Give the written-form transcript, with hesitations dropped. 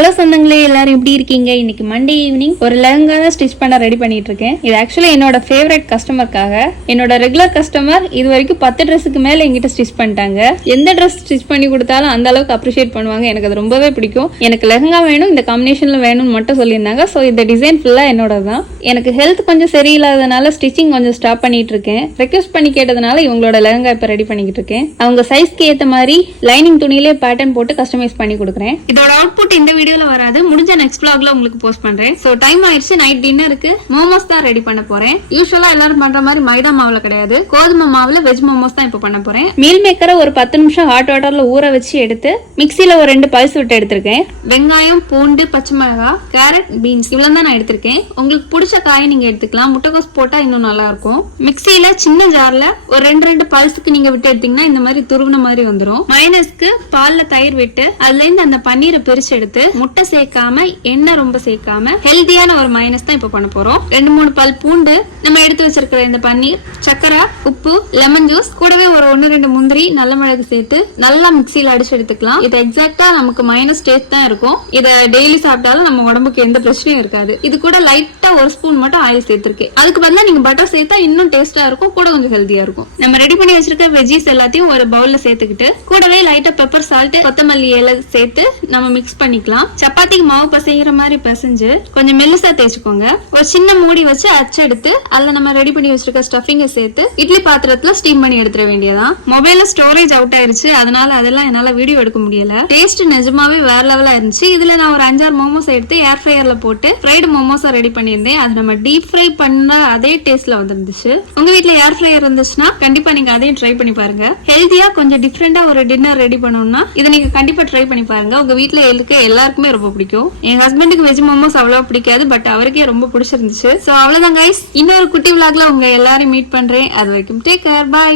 Hello சொந்தங்களே, எல்லாரும் எப்படி இருக்கீங்க? இன்னைக்கு மண்டே ஈவினிங் ஒரு லெஹங்கா தான் ஸ்டிச் பண்ண ரெடி பண்ணிட்டு இருக்கேன். இது ஆக்சுவலா என்னோட ஃபேவரட் கஸ்டமருக்காக. என்னோட ரெகுலர் கஸ்டமர் இது வரைக்கும் 10 ட்ரெஸ்ஸுக்கு மேல எங்கிட்ட ஸ்டிச் பண்ணிட்டாங்க. எந்த ட்ரெஸ் ஸ்டிச் பண்ணி கொடுத்தாலும் அந்த அளவுக்கு அப்ரிஷியேட் பண்ணுவாங்க. எனக்கு அது ரொம்பவே பிடிக்கும். எனக்கு லெஹங்கா வேணும், இந்த காம்பினேஷன்ல வேணும்னு மட்டும் சொல்லியிருந்தாங்க. ஸோ இந்த டிசைன் ஃபுல்லா என்னோட தான். எனக்கு ஹெல்த் கொஞ்சம் சரியில்லாதனால ஸ்டிச்சிங் கொஞ்சம் ஸ்டாப் பண்ணிட்டு இருக்கேன். ரெக்வஸ்ட் பண்ணி கேட்டதுனால இவங்களோட லெஹங்கா இப்ப ரெடி பண்ணிக்கிட்டு இருக்கேன். அவங்க சைஸ்க்கு ஏத்த மாதிரி லைனிங் துணியிலே பேட்டர்ன் போட்டு கஸ்டமைஸ் பண்ணி கொடுக்குறேன். இதோட அவுட்புட் இந்த வீடியோல வராது, முடிஞ்ச நெக்ஸ்ட் vlogல உங்களுக்கு போஸ்ட் பண்றேன். சோ டைம் ஆயிடுச்சு, நைட் டின்னருக்கு மோமோஸ் தான் ரெடி பண்ண போறேன். யூசுவலா எல்லாரும் பண்ற மாதிரி மைதா மாவுல கிடையாது, கோதுமை மாவுல வெஜ் மோமோஸ் தான் இப்ப பண்ண போறேன். மீல் மேக்கரை ஒரு 10 நிமிஷம் ஹாட் வாட்டர்ல ஊற வச்சு எடுத்து மிக்சில ஒரு 2 பல்ஸ் விட்டு எடுத்திருக்கேன். வெங்காயம், பூண்டு, பச்சை மிளகாய், கேரட், பீன்ஸ் இவ்வளவு தான் நான் எடுத்திருக்கேன். உங்களுக்கு பிடிச்ச காயை நீங்க எடுத்துக்கலாம். முட்டைகோஸ் போட்டா இன்னும் நல்லா இருக்கும். மிக்சில சின்ன ஜார்ல ஒரு 2 பல்ஸுக்கு நீங்க விட்டு எடுத்தீங்கன்னா இந்த மாதிரி துருவின மாதிரி வந்துடும். மைனஸ்க்கு பால்ல தயிர் விட்டு அதுல இருந்து அந்த பன்னீரை பிரிச்சு எடுத்து முட்டை சேர்க்காம எண்ணெய் ரொம்ப சேர்க்காம ஹெல்தியான ஒரு மைனஸ் தான் இப்ப பண்ண போறோம். 2-3 பல் பூண்டு, நம்ம எடுத்து வச்சிருக்கிற இந்த பன்னீர், சக்கரை, உப்பு, லெமன் ஜூஸ், கூடவே ஒரு 1-2 முந்திரி, நல்ல மிளகு சேர்த்து நல்லா மிக்சியில அடிச்சு எடுத்துக்கலாம். இது எக்ஸாக்டா நமக்கு மைனஸ் டேஸ்ட் தான் இருக்கும். இத டெய்லி சாப்பிட்டாலும் நம்ம உடம்புக்கு எந்த பிரச்சனையும் இருக்காது. இது கூட லைட்டா 1 ஸ்பூன் மட்டும் ஆயில் சேர்த்திருக்கேன். அதுக்கு பதிலா நீங்க பட்டர் சேர்த்தா இன்னும் டேஸ்டா இருக்கும், கூட கொஞ்சம் ஹெல்தியா இருக்கும். நம்ம ரெடி பண்ணி வச்சிருக்க வெஜ்ஜீஸ் எல்லாத்தையும் ஒரு பவுல்ல சேர்த்துக்கிட்டு கூடவே லைட்டா பெப்பர், சால்ட், கொத்தமல்லி இலை சேர்த்து நம்ம மிக்ஸ் பண்ணிக்கலாம். சப்பாத்திக்கு மாவு பசைகிற மாதிரி பசைஞ்சு கொஞ்சம் மெல்லுசா தேய்ச்சுக்கோங்க. ஒரு சின்ன மூடி வச்சு அச்செடுத்து அதுல நம்ம ரெடி பண்ணி வச்சிருக்க ஸ்டஃபிங்க சேர்த்து இட்லி பாத்திரத்துல ஸ்டீம் பண்ணி எடுத்துட வேண்டியதான். மொபைல்ல ஸ்டோரேஜ் அவுட் ஆயிருச்சு, அதனால அதெல்லாம் என்னால வீடியோ எடுக்க முடியல. டேஸ்ட் நிஜமாவே வேற லெவலா இருந்துச்சு. இதுல நான் ஒரு 5-6 மோமோஸ் எடுத்து ஏர் ஃப்ரையர்ல போட்டு ஃப்ரைடு மோமோஸா ரெடி பண்ணியிருந்தேன். அது நம்ம டீப் ஃப்ரை பண்ண அதே டேஸ்ட்ல வந்துருந்துச்சு. உங்க வீட்டுல ஏர் ஃப்ரையர் இருந்துச்சுன்னா கண்டிப்பா நீங்க அதையும் ட்ரை பண்ணி பாருங்க. ஹெல்தியா கொஞ்சம் டிஃப்ரெண்டா ஒரு டின்னர் ரெடி பண்ணணும்னா இதை நீங்க கண்டிப்பா ட்ரை பண்ணி பாருங்க. உங்க வீட்டுல எல்லாருக்குமே ரொம்ப பிடிக்கும். என் ஹஸ்பண்டுக்கு வெஜ் மோமோஸ் அவ்வளவு பிடிக்காது, பட் அவருக்கே ரொம்ப பிடிச்சிருந்துச்சு. சோ அவ்வளவுதான் கைஸ், இன்னொரு குட்டி vlogல உங்க எல்லாரும் மீட் பண்றேன். அது வரைக்கும் டேக் கேர், பை.